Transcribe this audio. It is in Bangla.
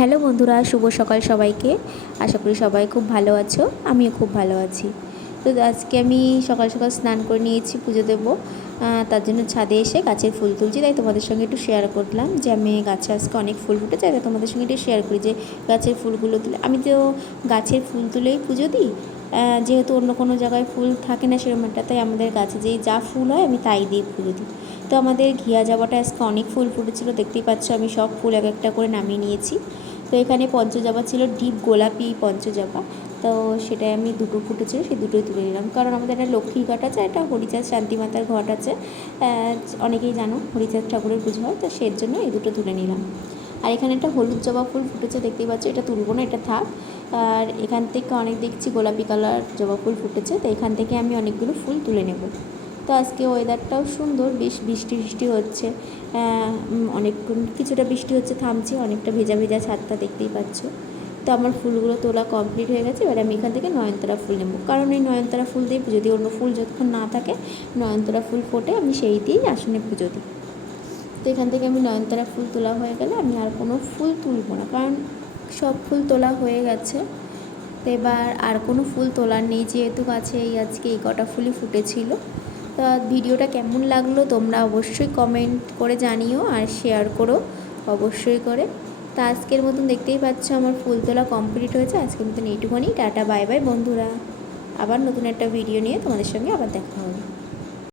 হ্যালো বন্ধুরা, শুভ সকাল সবাইকে। আশা করি সবাই খুব ভালো আছো, আমিও খুব ভালো আছি। তো আজকে আমি সকাল সকাল স্নান করে নিয়েছি, পুজো দেবো। তার জন্য ছাদে এসে গাছের ফুল তুলছি, তাই তোমাদের সঙ্গে একটু শেয়ার করলাম যে আমি গাছে আজকে অনেক ফুল ফুটেছে, তাই তোমাদের সঙ্গে একটু শেয়ার করি যে গাছের ফুলগুলো তুলে, আমি তো গাছের ফুল তুলেই পুজো দিই। যেহেতু অন্য কোনো জায়গায় ফুল থাকে না সেরকম একটা, তাই আমাদের গাছে যেই যা ফুল হয় আমি তাই দিয়ে পুজো দিই। তো আমাদের ঘিয়া যাওয়াটা আজকে অনেক ফুল ফুটেছিল, দেখতেই পাচ্ছ আমি সব ফুল এক একটা করে নামিয়ে নিয়েছি। তো এখানে পঞ্চজবা ছিল, ডিপ গোলাপি পঞ্চজবা। তো সেটাই আমি দুটো ফুটেছিল সেই দুটোই তুলে নিলাম। কারণ আমাদের একটা লক্ষ্মী ঘাট আছে, একটা হরিচাঁদ শান্তিমাতার ঘট আছে। অনেকেই জানো হরিচাঁদ ঠাকুরের পুজো হয়, তো সেই জন্য এই দুটো তুলে নিলাম। আর এখানে একটা হলুদ জবা ফুল ফুটেছে, দেখতেই পাচ্ছ, এটা তুলবো না, এটা থাক। আর এখান থেকে অনেক দেখছি গোলাপি কালার জবা ফুল ফুটেছে, তো এখান থেকে আমি অনেকগুলো ফুল তুলে নেব। তো আজকে ওয়েদারটাও সুন্দর, বেশ বৃষ্টি বৃষ্টি হচ্ছে। অনেকক্ষণ কিছুটা বৃষ্টি হচ্ছে, থামছে, অনেকটা ভেজা ভেজা ছাদটা দেখতেই পাচ্ছ। তো আমার ফুলগুলো তোলা কমপ্লিট হয়ে গেছে, এবার আমি এখান থেকে নয়নতারা ফুল নেব। কারণ এই নয়নতারা ফুল দিয়ে যদি অন্য ফুল যতক্ষণ না থাকে, নয়নতারা ফুল ফোটে, আমি সেই দিয়েই আসনে পুজো দিই। তো এখান থেকে আমি নয়নতারা ফুল তোলা হয়ে গেলে আমি আর কোনো ফুল তুলবো না, কারণ সব ফুল তোলা হয়ে গেছে। তো এবার আর কোনো ফুল তোলার নেই, যেহেতু গাছে এই আজকে এই কটা ফুলই ফুটেছিল। তো ভিডিওটা কেমন লাগল তোমরা অবশ্যই কমেন্ট করে জানিও আর শেয়ার করো, অবশ্যই করে। তা আজকের মতন দেখতেই পাচ্ছ আমার ফুল তোলা কমপ্লিট হয়েছে। আজকের মতন এইটুকুনি। টাটা বাই বাই বন্ধুরা। আবার নতুন একটা ভিডিও নিয়ে তোমাদের সঙ্গে আবার দেখা হবে।